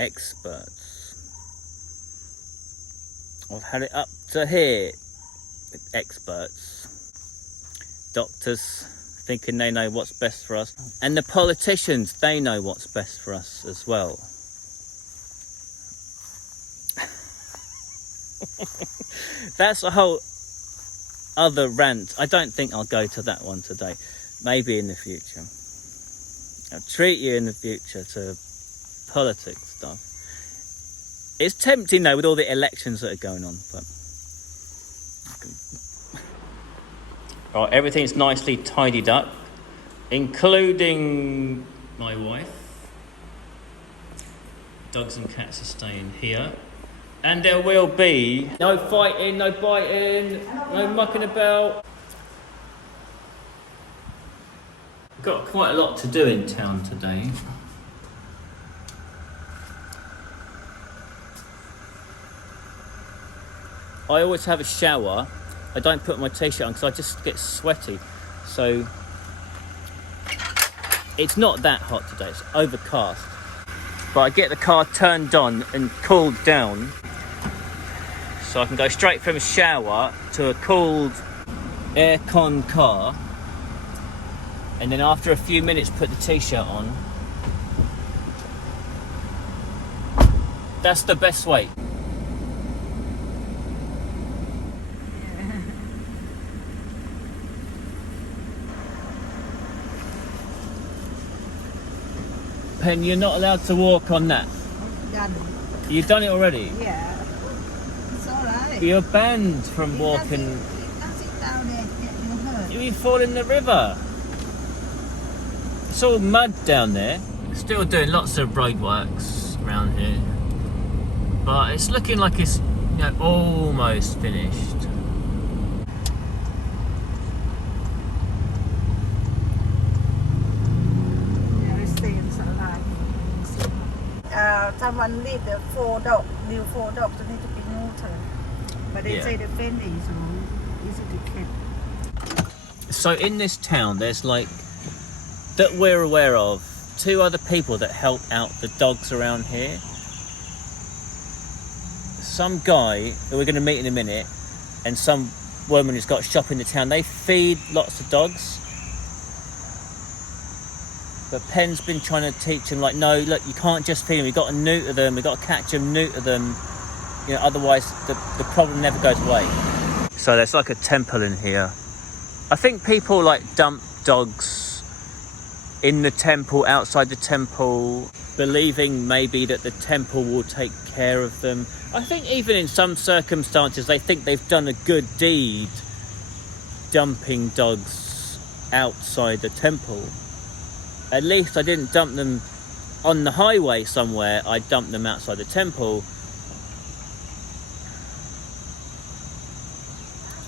experts. I've had it up to here with experts, doctors thinking they know what's best for us, and the politicians, they know what's best for us as well. That's a whole other rant. I don't think I'll go to that one today. Maybe in the future. I'll treat you in the future to politics stuff. It's tempting though with all the elections that are going on, but right, everything's nicely tidied up, including my wife. Dogs and cats are staying here. And there will be no fighting, no biting, no mucking about. Got quite a lot to do in town today. I always have a shower. I don't put my t-shirt on because I just get sweaty. So it's not that hot today, it's overcast. But I get the car turned on and cooled down, so I can go straight from a shower to a cooled aircon car, and then after a few minutes put the t-shirt on. That's the best way. Pen, you're not allowed to walk on that. Done. You've done it already? Yeah. It's alright. You're banned from walking. You can sit down there and get your hurt. You fall in the river. It's all mud down there. Still doing lots of roadworks around here. But it's looking like it's, almost finished. Someone leave the four dogs need to be neutered. But they say the fence is easy to keep. So in this town, there's that we're aware of, 2 other people that help out the dogs around here. Some guy who we're going to meet in a minute, and some woman who's got a shop in the town. They feed lots of dogs. But Pen's been trying to teach him, no, look, you can't just feed them. You've got to neuter them. You've got to catch them, neuter them. Otherwise the problem never goes away. So there's a temple in here. I think people dump dogs in the temple, outside the temple, believing maybe that the temple will take care of them. I think even in some circumstances, they think they've done a good deed dumping dogs outside the temple. At least I didn't dump them on the highway somewhere. I dumped them outside the temple.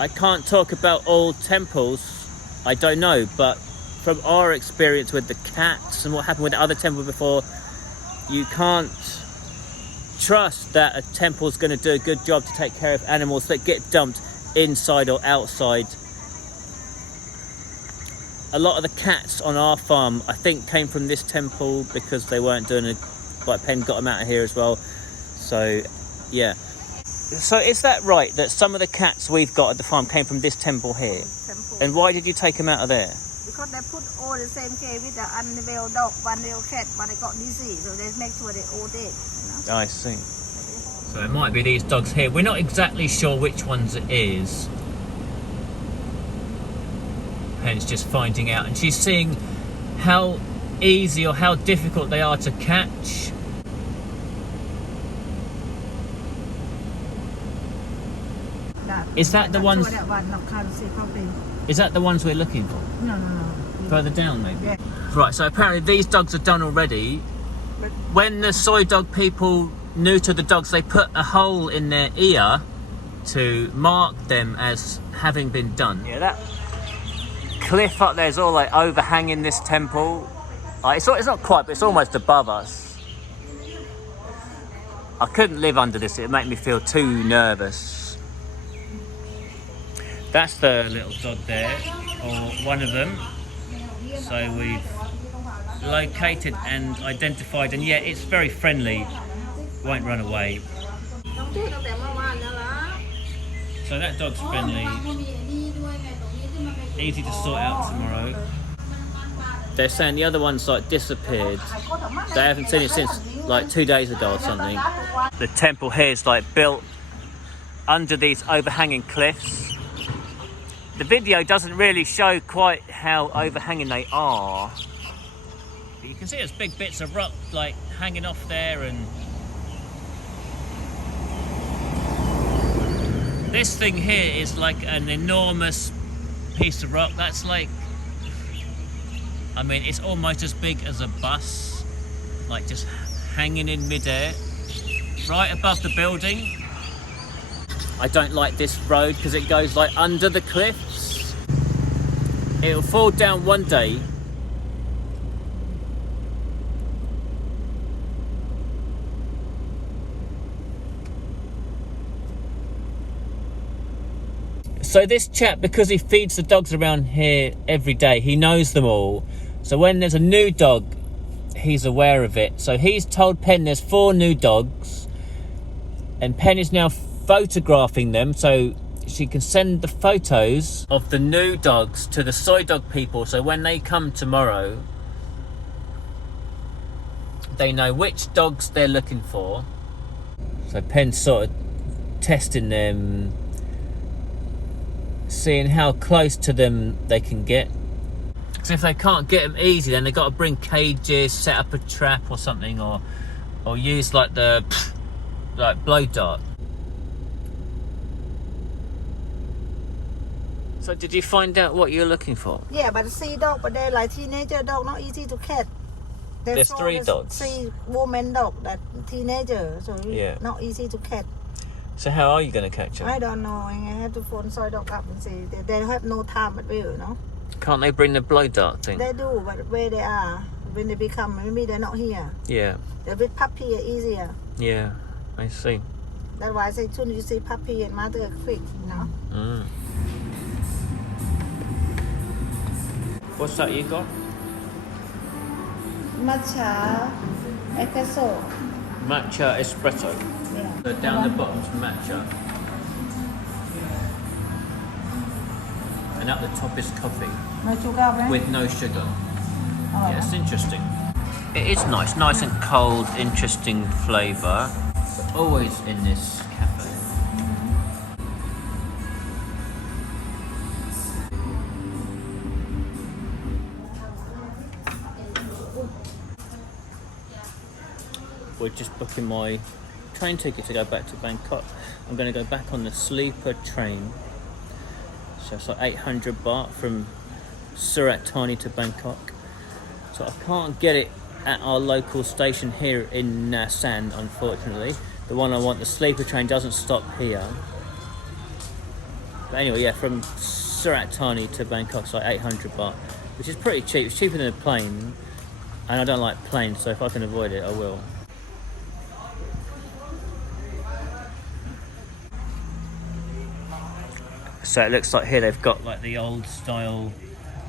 I can't talk about all temples. I don't know, but from our experience with the cats and what happened with the other temple before, you can't trust that a temple's going to do a good job to take care of animals that get dumped inside or outside. A lot of the cats on our farm, I think, came from this temple because they weren't doing it. But Penn got them out of here as well. So, yeah. So is that right, that some of the cats we've got at the farm came from this temple here? Temple. And why did you take them out of there? Because they put all the same cage with the unwell dog, one-wheel cat, but they got disease, so they make sure they're all dead. I see. So it might be these dogs here. We're not exactly sure which ones it is. Penn's just finding out, and she's seeing how easy or how difficult they are to catch. Is that the ones? Is that the ones we're looking for? No. Further down, maybe. Yeah. Right. So apparently these dogs are done already. But when the soy dog people neuter the dogs, they put a hole in their ear to mark them as having been done. Yeah, that cliff up there is all overhanging this temple. It's not quite, but it's almost above us. I couldn't live under this. It made me feel too nervous. That's the little dog there, or one of them. So we've located and identified, and yeah, it's very friendly. won't run away. So that dog's friendly, easy to sort out tomorrow. They're saying the other one's like disappeared. They haven't seen it since like 2 days ago or something. The temple here is like built under these overhanging cliffs. The video doesn't really show quite how overhanging they are. But you can see there's big bits of rock like hanging off there, and this thing here is like an enormous piece of rock. That's like, I mean, it's almost as big as a bus, like just hanging in midair, right above the building. I don't like this road because it goes like under the cliffs. It'll fall down one day. So this chap, because he feeds the dogs around here every day, he knows them all. So when there's a new dog, he's aware of it. So he's told Pen there's 4 new dogs, and Pen is now photographing them so she can send the photos of the new dogs to the soy dog people, so when they come tomorrow they know which dogs they're looking for. So Pen's sort of testing them, seeing how close to them they can get, because if they can't get them easy, then they've got to bring cages, set up a trap or something, or use like the blow dart. So did you find out what you're looking for? Yeah, but sea dog, but they're like teenager dog, not easy to catch. There's 3 dogs. 3 woman dog, that teenager, so yeah, not easy to catch. So how are you going to catch them? I don't know. I have to phone soy dog up and see. They have no time at all, you know. Can't they bring the blow dart thing? They do, but where they are, when they become, maybe they're not here. Yeah. They're with puppy easier. Yeah, I see. That's why I say soon you see puppy and mother quick, you know. Mm. What's that you got? Matcha espresso. Matcha espresso. Yeah. So down the bottom's matcha, and up the top is coffee No sugar, right? with no sugar. Oh, Yeah, it's interesting. It is nice and cold, interesting flavour. But always in this cafe. We're just booking my train ticket to go back to Bangkok. I'm going to go back on the sleeper train. So it's like 800 baht from Surat, Thani to Bangkok. So I can't get it at our local station here in Nasan, unfortunately. The one I want, the sleeper train, doesn't stop here. But anyway, yeah, from Surat Thani to Bangkok, it's like 800 baht, which is pretty cheap. It's cheaper than a plane, and I don't like planes, so if I can avoid it, I will. So it looks like here they've got like the old style,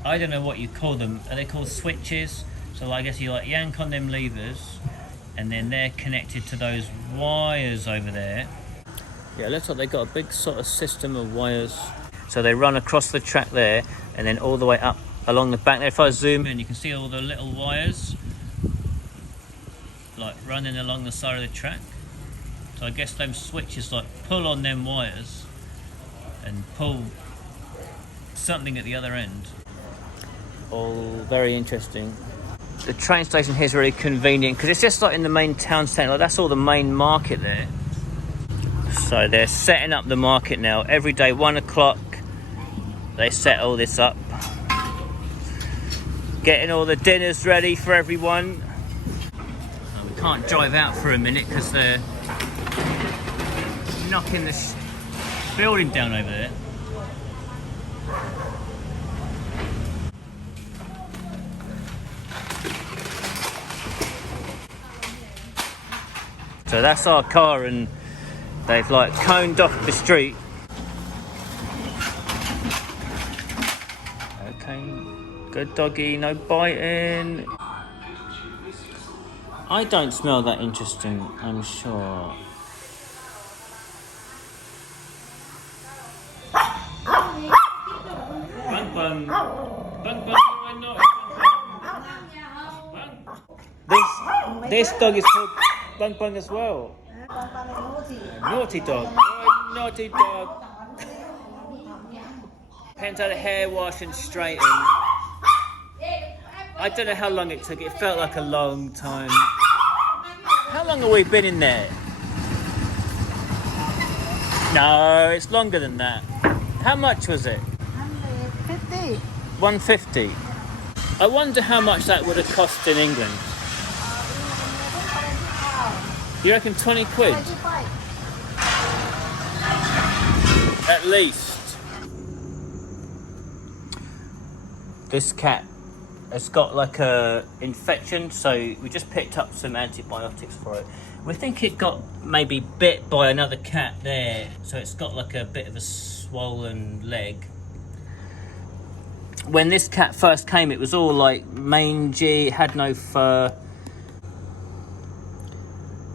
I don't know what you call them, are they called switches? So I guess you like yank on them levers and then they're connected to those wires over there. Yeah, it looks like they've got a big sort of system of wires. So they run across the track there and then all the way up along the back there. If I zoom in, you can see all the little wires like running along the side of the track. So I guess them switches like pull on them wires and pull something at the other end. All very interesting. The train station here is really convenient because it's just like in the main town centre. Like that's all the main market there. So they're setting up the market now. Every day, 1 o'clock, they set all this up. Getting all the dinners ready for everyone. We can't drive out for a minute because they're knocking this building down over there. So that's our car and they've like coned off the street. Okay, good doggy, no biting. I don't smell that interesting, I'm sure. Bang bang. Bang bang. This dog is called Bang Bang as well. Naughty dog. Oh, naughty dog. Depends how the hair wash and straighten. I don't know how long it took. It felt like a long time. How long have we been in there? No, it's longer than that. How much was it? 150. 150. I wonder how much that would have cost in England. You reckon 20 quid? At least. This cat has got like a infection, so we just picked up some antibiotics for it. We think it got maybe bit by another cat there, so it's got like a bit of a swollen leg. When this cat first came, it was all like mangy, it had no fur.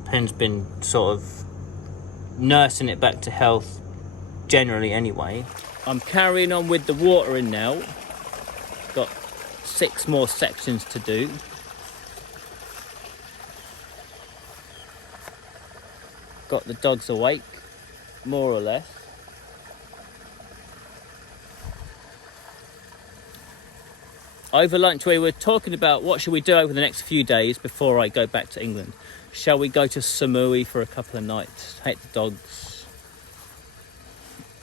Pen's been sort of nursing it back to health generally anyway. I'm carrying on with the watering now. Got 6 more sections to do. Got the dogs awake, more or less. Over lunch we were talking about what should we do over the next few days before I go back to England. Shall we go to Samui for a couple of nights, take the dogs?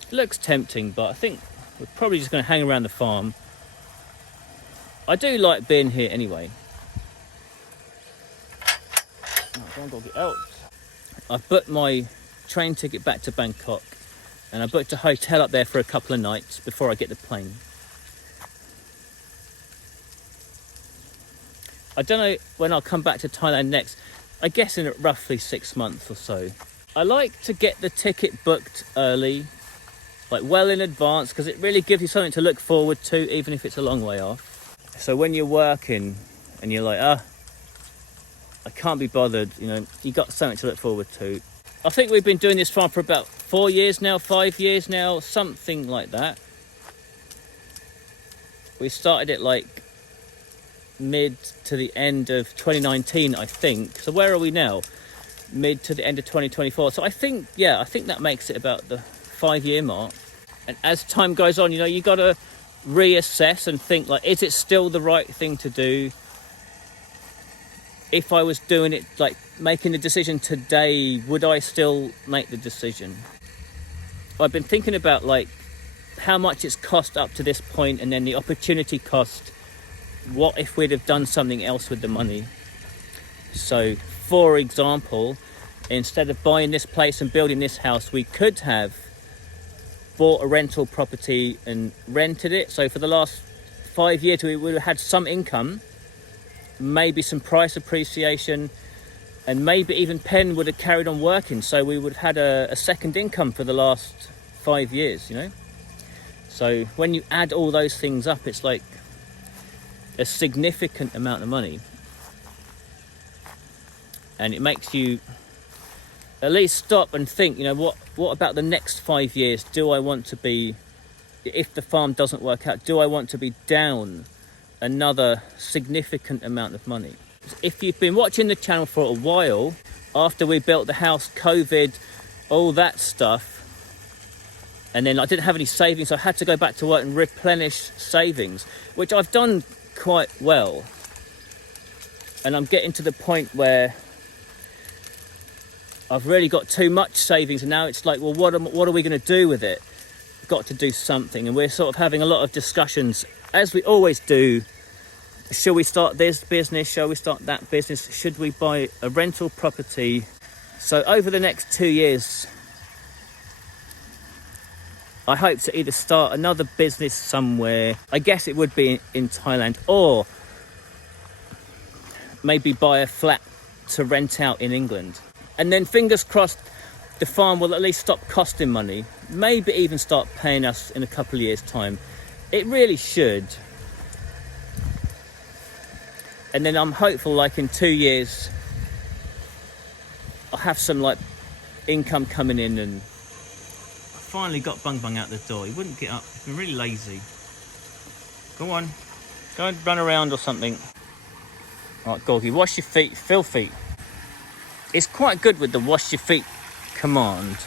It looks tempting, but I think we're probably just going to hang around the farm. I do like being here anyway. Oh, don't go get out. I've booked my train ticket back to Bangkok, and I booked a hotel up there for a couple of nights before I get the plane. I don't know when I'll come back to Thailand next. I guess in roughly 6 months or so. I like to get the ticket booked early, like well in advance, because it really gives you something to look forward to, even if it's a long way off. So when you're working and you're like, I can't be bothered, you know, you got something to look forward to. I think we've been doing this farm for about 4 years now, 5 years now, something like that. We started it like mid to the end of 2019, I think. So where are we now? Mid to the end of 2024. So I think that makes it about the 5-year mark. And as time goes on, you know, you got to reassess and think, like, is it still the right thing to do? If I was doing it, like making the decision today, would I still make the decision? I've been thinking about like how much it's cost up to this point, and then the opportunity cost. What if we'd have done something else with the money? So, for example, instead of buying this place and building this house, we could have bought a rental property and rented it. So for the last 5 years, we would have had some income, maybe some price appreciation, and maybe even Pen would have carried on working. So we would have had a second income for the last 5 years, you know? So when you add all those things up, it's like a significant amount of money, and it makes you at least stop and think, you know, what about the next 5 years? Do I want to be, if the farm doesn't work out, do I want to be down another significant amount of money? If you've been watching the channel for a while, after we built the house, COVID, all that stuff, and then I didn't have any savings, so I had to go back to work and replenish savings, which I've done quite well. And I'm getting to the point where I've really got too much savings, and now it's like, well, what are we going to do with it? We've got to do something. And we're sort of having a lot of discussions, as we always do. Shall we start this business? Shall we start that business? Should we buy a rental property? So over the next 2 years, I hope to either start another business somewhere. I guess it would be in Thailand, or maybe buy a flat to rent out in England. And then fingers crossed, the farm will at least stop costing money. Maybe even start paying us in a couple of years' time. It really should. And then I'm hopeful, like in 2 years, I'll have some like income coming in, and I finally got Bung Bung out the door. He wouldn't get up. He's been really lazy. Go on, go and run around or something. All right, Gorgie, wash your feet, filthy. It's quite good with the wash your feet command.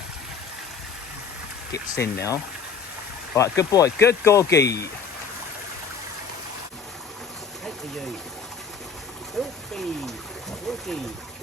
Gets in now. All right, good boy, good Gorgie. Hey for you, filthy, Gorgie.